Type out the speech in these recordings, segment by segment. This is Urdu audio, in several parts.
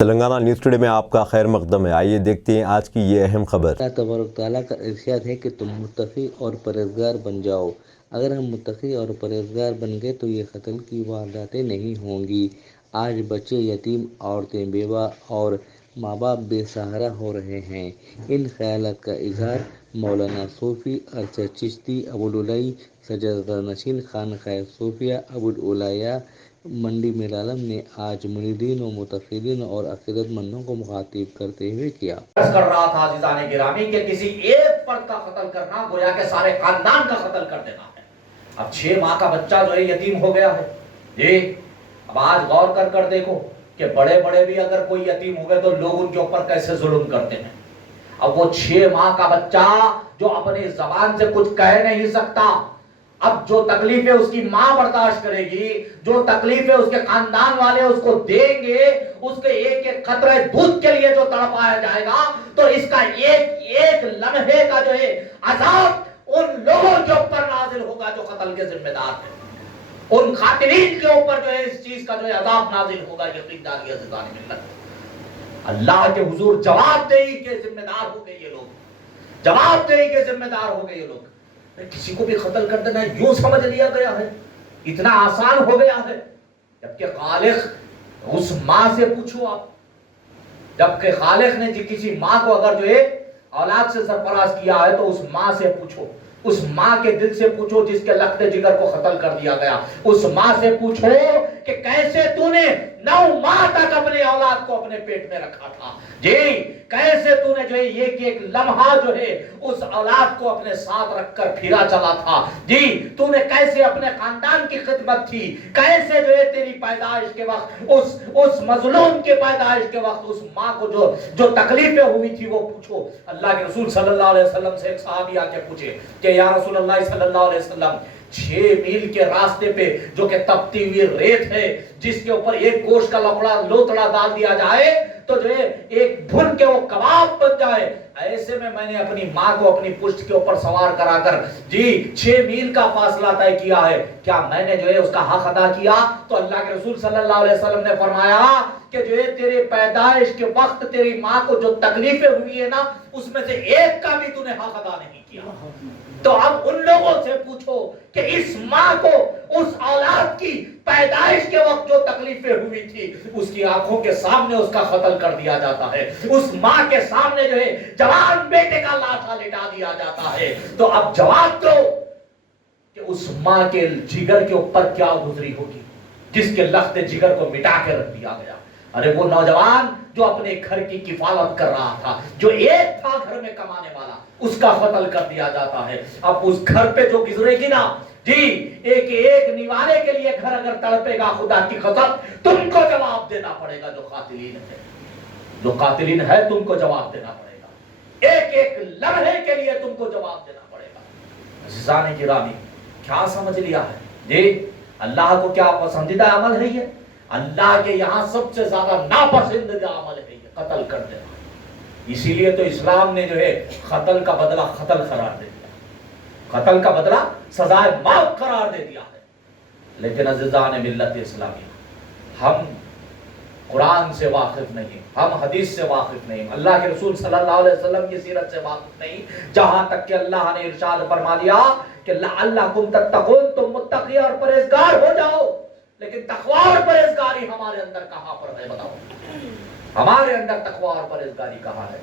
تلنگانہ نیوز ٹوڈے میں آپ کا خیر مقدم ہے۔ آئیے دیکھتے ہیں آج کی یہ اہم خبر۔ اللہ تبارک تعالیٰ کا ارشاد ہے کہ تم متقی اور پرہیزگار بن جاؤ۔ اگر ہم متقی اور پرہیزگار بن گئے تو یہ قتل کی وارداتیں نہیں ہوں گی۔ آج بچے یتیم، عورتیں بیوہ اور ماں باپ بے سہارا ہو رہے ہیں۔ ان خیالات کا اظہار مولانا صوفی ارشد چشتی ابوالعلا سجادہ نشین خانقاہ صوفیہ ابوالعلا منڈی میرالم نے آج مریدین و متقین اور عقیدت مندوں کو مخاطب کرتے ہوئے کیا۔ کر رہا تھا عزیزان گرامی کہ کسی ایک فرد کا قتل کرنا گویا کہ سارے خاندان کا قتل کر دینا ہے۔ اب 6 ماہ کا بچہ جو ہے یتیم ہو گیا ہے۔ جی اب آج غور کر دیکھو کہ بڑے بڑے بھی اگر کوئی یتیم ہو گئے تو لوگ ان کے اوپر کیسے ظلم کرتے ہیں۔ اب وہ 6 ماہ کا بچہ جو اپنی زبان سے کچھ کہہ نہیں سکتا، اب جو تکلیفیں اس کی ماں برداشت کرے گی، جو تکلیفیں اس کے خاندان والے اس کو دیں گے، اس کے ایک ایک قطرہ دودھ کے لیے جو تڑپایا جائے گا، تو اس کا ایک ایک لمحے کا جو ہے عذاب ان لوگوں کے اوپر نازل ہوگا جو قتل کے ذمہ دار ہیں۔ ان قاتلین کے اوپر جو ہے اس چیز کا جو ہے عذاب نازل ہوگا۔ یقین جانیے عزیزان ملت، اللہ کے حضور جواب دہی کے ذمہ دار ہو گئے یہ لوگ، جواب دہی کے ذمہ دار ہو گئے یہ لوگ۔ کسی کو بھی قتل کر دینا یوں سمجھ لیا گیا ہے، اتنا آسان ہو گیا ہے، جبکہ خالق اس ماں سے پوچھو آپ، جبکہ خالق نے کسی ماں کو اگر جو ہے اولاد سے سرفراز کیا ہے تو اس ماں سے پوچھو، اس ماں کے دل سے پوچھو جس کے لخت جگر کو قتل کر دیا گیا، اس ماں سے پوچھو کہ کیسے تو نے 9 ماہ تک اپنے اولاد کو اپنے پیٹ میں رکھا تھا، جی کیسے تو نے جو ہے ایک لمحہ جو ہے اس اولاد کو اپنے ساتھ رکھ کر پھرا چلا تھا، جی تو نے کیسے اپنے خاندان کی خدمت تھی، کیسے جو ہے تیری پیدائش کے وقت اس مظلوم کے پیدائش کے وقت اس ماں کو جو تکلیفیں ہوئی تھی وہ پوچھو۔ اللہ کے رسول صلی اللہ علیہ وسلم سے ایک صحابی آ کے پوچھے کہ یا رسول اللہ صلی اللہ علیہ وسلم 6 میل کے راستے پہ جو کہ تپتی ہوئی ریت ہے، جس کے اوپر ایک گوشت کا لوتڑا ڈال دیا جائے تو جو ہے ایک بھن کے وہ کباب بن جائے، ایسے میں نے اپنی ماں کو اپنی پشت کے اوپر سوار کرا کر 6 میل کا فاصلہ طے کیا ہے، کیا میں نے جو ہے اس کا حق ادا کیا؟ تو اللہ کے رسول صلی اللہ علیہ وسلم نے فرمایا کہ جو ہے تیرے پیدائش کے وقت تیری ماں کو جو تکلیفیں ہوئی ہے نا، اس میں سے ایک کا بھی تو نے حق ادا نہیں کیا۔ تو اب ان لوگوں سے پوچھو کہ اس ماں کو اس اولاد کی پیدائش کے وقت جو تکلیفیں ہوئی تھی، اس کی آنکھوں کے سامنے اس کا قتل کر دیا جاتا ہے، اس ماں کے سامنے جو ہے جوان بیٹے کا لاشا لٹا دیا جاتا ہے۔ تو اب جواب دو کہ اس ماں کے جگر کے اوپر کیا گزری ہوگی جس کے لخت جگر کو مٹا کے رکھ دیا گیا۔ ارے وہ نوجوان جو اپنے گھر کی کفالت کر رہا تھا، جو ایک تھا گھر میں کمانے والا، اس کا قتل کر دیا جاتا ہے۔ اب اس گھر پہ جو گزرے گی نا، جی ایک ایک نیوانے کے لیے گھر اگر تڑپے گا، خدا کی قسم تم کو جواب دینا پڑے گا۔ جو قاتلین ہے تم کو جواب دینا پڑے گا، ایک ایک لمحے کے لیے تم کو جواب دینا پڑے گا۔ عزیزان گرامی، کیا سمجھ لیا ہے؟ جی اللہ کو کیا پسندیدہ عمل ہے یہ؟ اللہ کے یہاں سب سے زیادہ ناپسندیدہ عمل ہے یہ قتل کر دینا۔ اسی لیے تو اسلام نے جو ہے قتل کا بدلہ قتل قرار دے دیا، قتل کا بدلہ سزائے موت قرار دے دیا ہے۔ لیکن عزیزان ملت اسلامیہ، ہم قرآن سے واقف نہیں، ہم حدیث سے واقف نہیں، اللہ کے رسول صلی اللہ علیہ وسلم کی سیرت سے واقف نہیں، جہاں تک کہ اللہ نے ارشاد فرما دیا کہ لعلکم تتقون، تم متقی اور پرہیزگار ہو جاؤ۔ لیکن تقوی اور پرہیزگاری ہمارے اندر کہاں پر ہے؟ بتاؤ ہمارے اندر تقوی اور پرہیزگاری کہاں ہے؟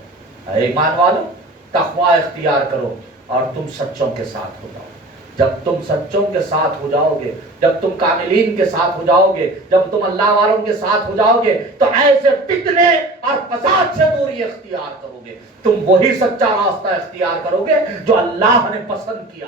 اے ایمان والو، تقوی اختیار کرو اور تم سچوں کے ساتھ ہو جاؤ۔ جب تم سچوں کے ساتھ ہو جاؤ گے، جب تم کاملین کے ساتھ ہو جاؤ گے، جب تم اللہ والوں کے ساتھ ہو جاؤ گے، تو ایسے فتنے اور فساد سے دوری اختیار کرو گے۔ تم وہی سچا راستہ اختیار کرو گے جو اللہ نے پسند کیا،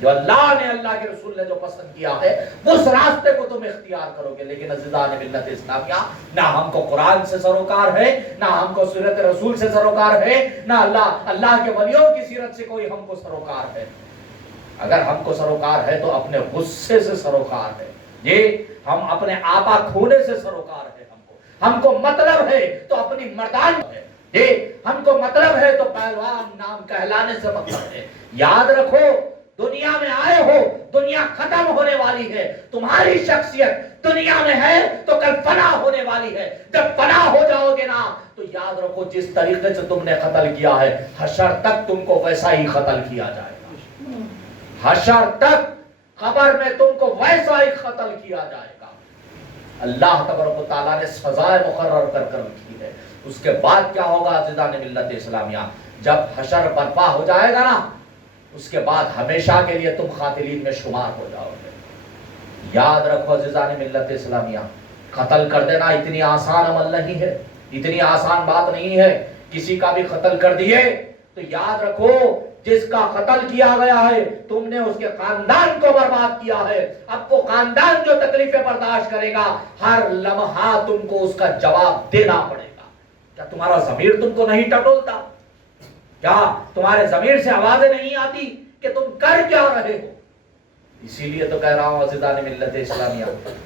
جو اللہ نے، اللہ کے رسول نے جو پسند کیا ہے، اس راستے کو تم اختیار کرو گے۔ لیکن عزیزان ملت اسلامیہ، نہ ہم کو قرآن سے سروکار ہے، نہ ہم کو سیرت رسول سے سروکار ہے، نہ اللہ کے ولیوں کی سیرت سے کوئی ہم کو سروکار ہے۔ اگر ہم کو سروکار ہے تو اپنے غصے سے سروکار ہے، یہ ہم اپنے آپا کھونے سے سروکار ہے۔ ہم کو مطلب ہے تو اپنی مردان ہے، یہ ہم کو مطلب ہے تو پہلوان نام کہلانے سے مطلب ہے۔ یاد رکھو، دنیا میں آئے ہو دنیا ختم ہونے والی ہے، تمہاری شخصیت دنیا میں ہے تو کل فنا ہونے والی ہے. جب فنا ہو جاؤ گے نا تو یاد رکھو جس طریقے سے تم نے قتل کیا ہے حشر تک تم کو ویسا ہی قتل کیا جائے گا. حشر تک قبر میں تم کو ویسا ہی قتل کیا جائے گا. اللہ تبارک و تعالیٰ نے سزائے مقرر کر رکھی ہے. اس کے بعد کیا ہوگا عزیزان ملت اسلامیہ؟ جب حشر برپا ہو جائے گا نا اس کے بعد ہمیشہ کے لیے تم قاتلین میں شمار ہو جاؤ گے. یاد رکھو عزیزان ملت اسلامیہ، قتل کر دینا اتنی آسان عمل نہیں ہے، اتنی آسان بات نہیں ہے. کسی کا بھی قتل کر دیے تو یاد رکھو جس کا قتل کیا گیا ہے تم نے اس کے خاندان کو برباد کیا ہے. اب وہ خاندان جو تکلیفیں برداشت کرے گا ہر لمحہ تم کو اس کا جواب دینا پڑے گا. کیا تمہارا ضمیر تم کو نہیں ٹٹولتا؟ کیا تمہارے ضمیر سے آوازیں نہیں آتی کہ تم کر کیا رہے ہو؟ اسی لیے تو کہہ رہا ہوں عزیزان ملت اسلامیہ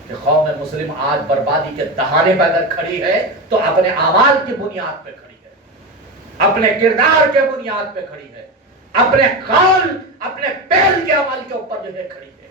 کہ قوم مسلم آج بربادی کے دہانے پہ اگر کھڑی ہے تو اپنے اعمال کی بنیاد پہ کھڑی ہے، اپنے کردار کے بنیاد پہ کھڑی ہے، اپنے قول اپنے پہل کے عمل کے اوپر جو ہے کھڑی ہے.